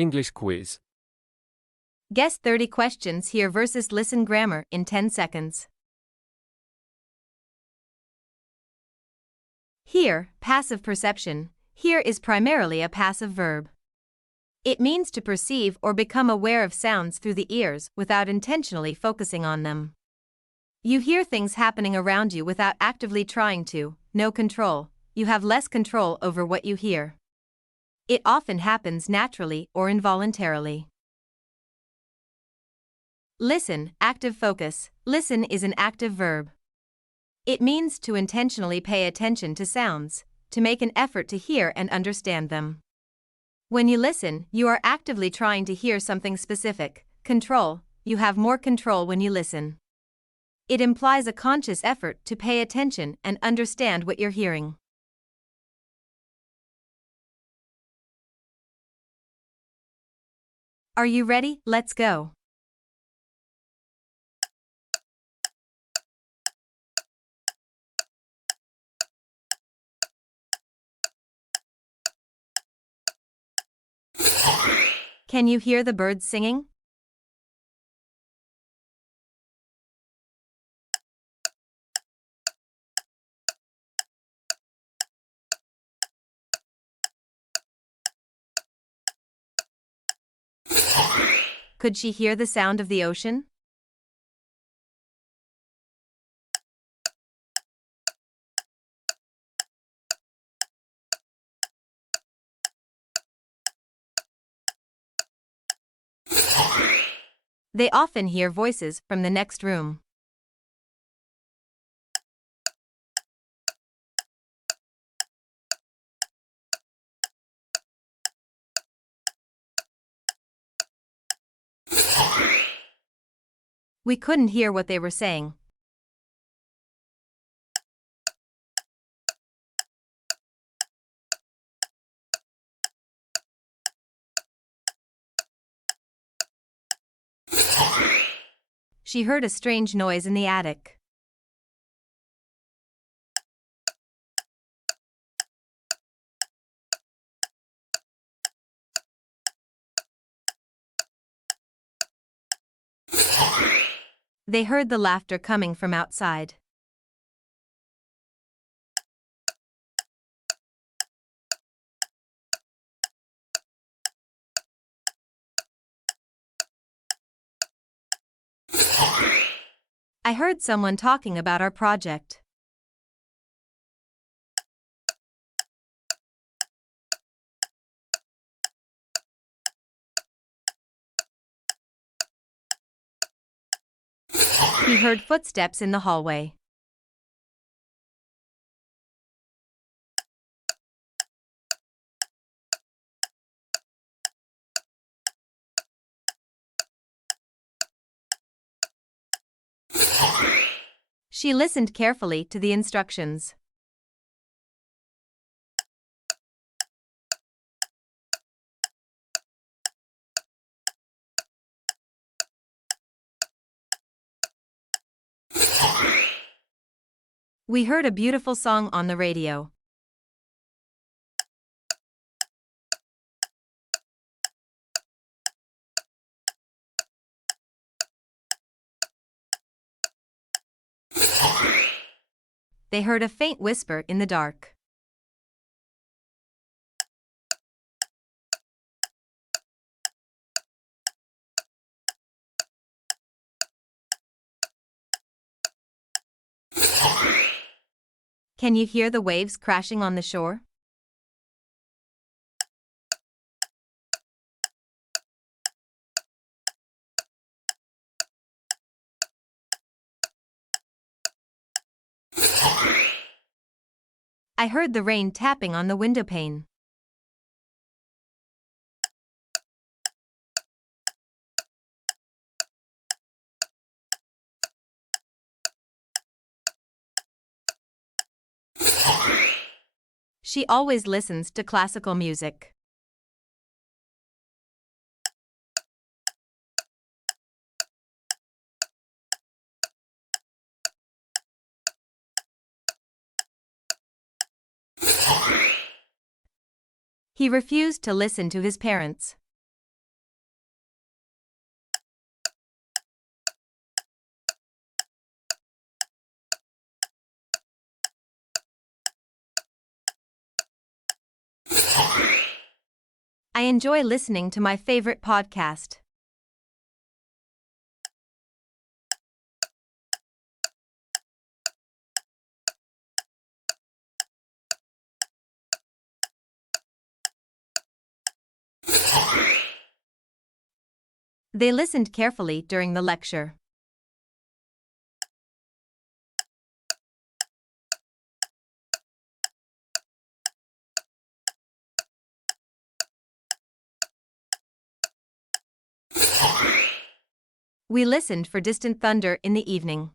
English quiz. Guess 30 questions here versus listen grammar in 10 seconds. Here, passive perception. Here is primarily a passive verb. It means to perceive or become aware of sounds through the ears without intentionally focusing on them. You hear things happening around you without actively trying to. No control. You have less control over what you hear. It often happens naturally or involuntarily. Listen, active focus. Listen is an active verb. It means to intentionally pay attention to sounds, to make an effort to hear and understand them. When you listen, you are actively trying to hear something specific. Control. You have more control when you listen. It implies a conscious effort to pay attention and understand what you're hearing. Are you ready? Let's go. Can you hear the birds singing? Could she hear the sound of the ocean? They often hear voices from the next room. We couldn't hear what they were saying. She heard a strange noise in the attic. They heard the laughter coming from outside. I heard someone talking about our project. He heard footsteps in the hallway. She listened carefully to the instructions. We heard a beautiful song on the radio. They heard a faint whisper in the dark. Can you hear the waves crashing on the shore? I heard the rain tapping on the windowpane. She always listens to classical music. He refused to listen to his parents. I enjoy listening to my favorite podcast. They listened carefully during the lecture. We listened for distant thunder in the evening.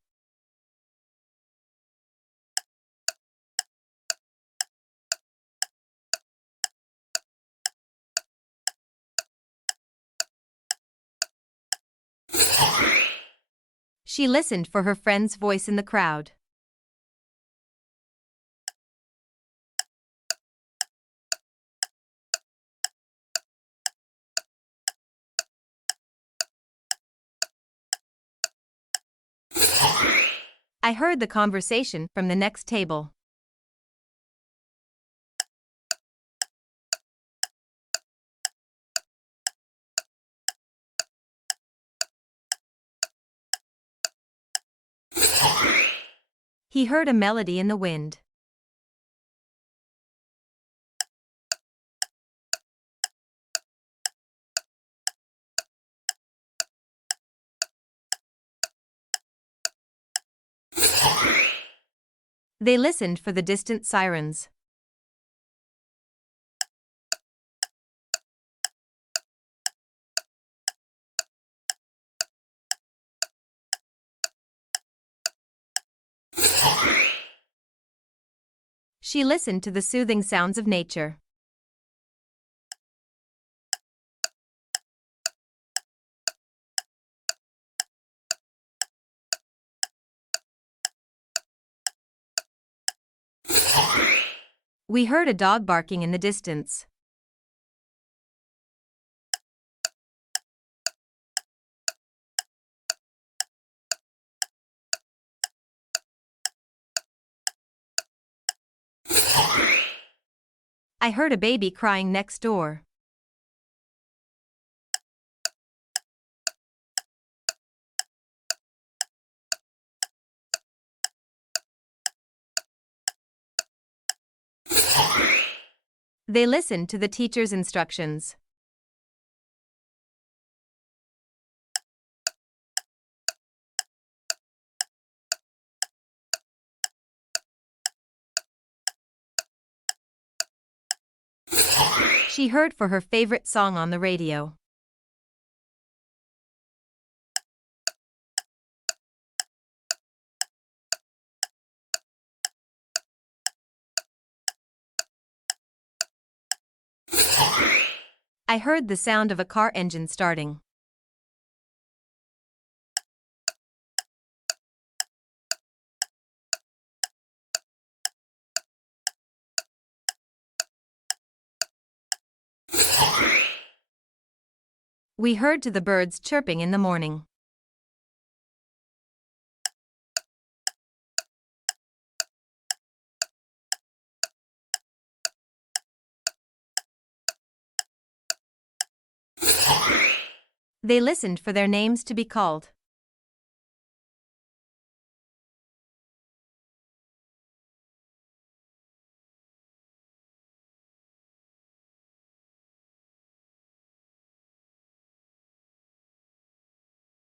She listened for her friend's voice in the crowd. I heard the conversation from the next table. He heard a melody in the wind. They listened for the distant sirens. She listened to the soothing sounds of nature. We heard a dog barking in the distance. I heard a baby crying next door. They listened to the teacher's instructions. She heard for her favorite song on the radio. I heard the sound of a car engine starting. We heard to the birds chirping in the morning. They listened for their names to be called.